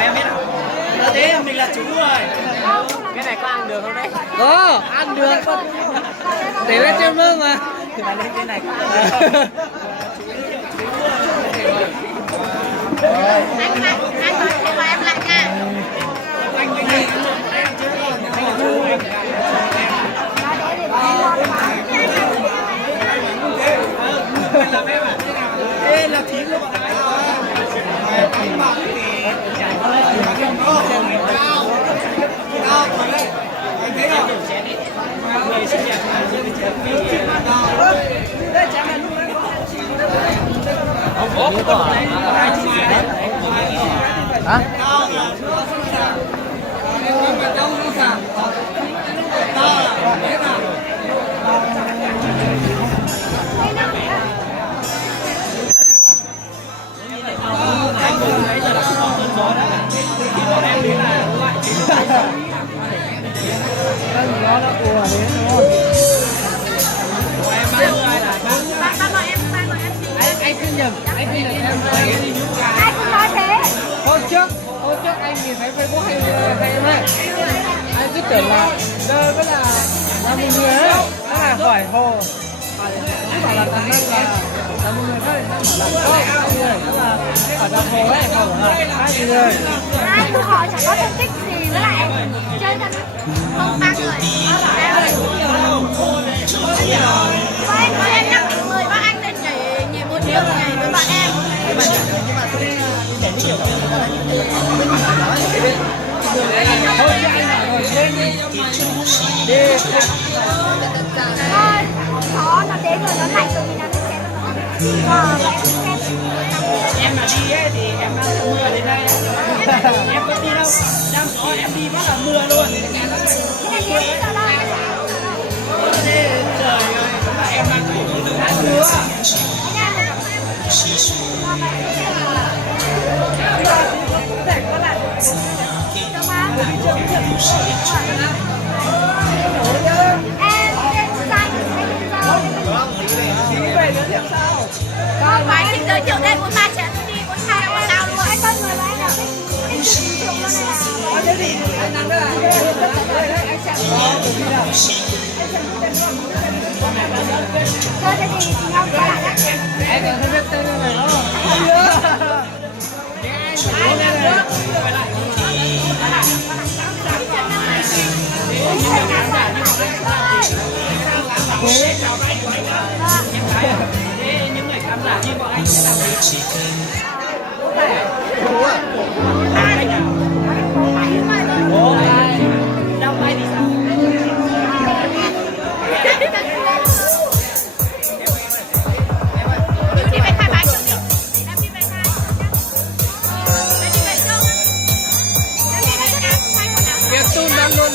Em biết không? Thế mình là chú rồi. Cái này có ăn được không đấy? Có, ăn được. Để lên trên mương mà. Thì mà lên trên này có ăn được không? Anh thì mời em lại nha. Đây là thím luôn. Hả? Nó đã ùa đến đúng không? Anh cứ nhầm em Ai cũng nói thế. hôm trước anh nhìn thấy Facebook hay em ấy, anh cứ tưởng là đây vẫn là một người ấy, nó là hỏi hồ, cứ bảo là thằng Năng là một người khác, đang bảo là hai người, tức là ở trong hồ ấy, bảo là hai người. Ai cứ hỏi chẳng có thành tích gì với lại chơi thân không ba người. Bọn em 5 người, bọn anh lên nhảy một điệu nhảy với bọn em. Thôi, khó nó đến rồi nó lạnh rồi mình làm cái xe nó. Em mà đi ấy thì em mang mưa đến đây. Em có đi đâu? Đang gió em đi bắt là mưa luôn. Trời ơi, em mang củ từ tháng nữa. Không, anh định giới thiệu đây muốn 3 trận đi, muốn 2 ông nào luôn. Anh con người mà anh nào thích trường luôn này là. Thế thì anh Năng đó là anh chặn Thôi thế thì nhau có lại đó. anh còn không biết tên này đâu. Những người khán giả như bọn anh sẽ làm gì? Đau tay thì sao? Đi về khai báo trước đi. Em đi về khai. Em đi về trước. Em đi về khai quần áo. Việc tu năng luôn.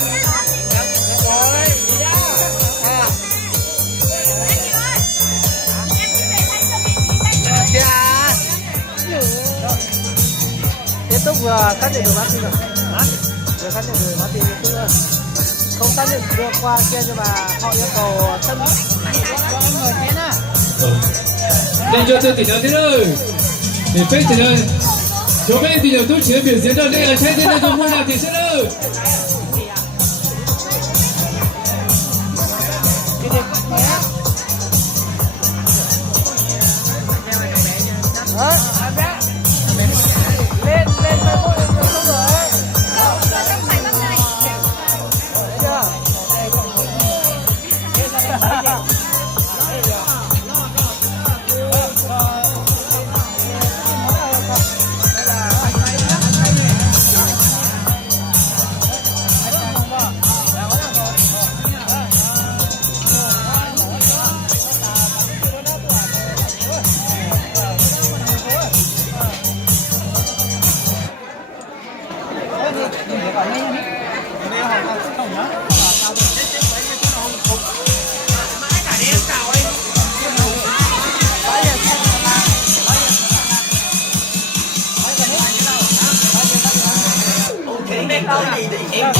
Tiếp tục xác nhận được mã pin rồi. Vừa xác nhận được mã pin tiếp tục. Không xác nhận được qua kia nhưng mà họ yêu cầu sân cho anh người thế nào. Lên cho tôi tỉnh nào thế ơi. Để phép tỉnh ơi. Chỗ bên thì nhiều tôi chỉ biểu diễn đâu đây là chạy thế này tôi mua nào thì sẽ đâu. Đấy, lên Facebook em không rồi ấy. Em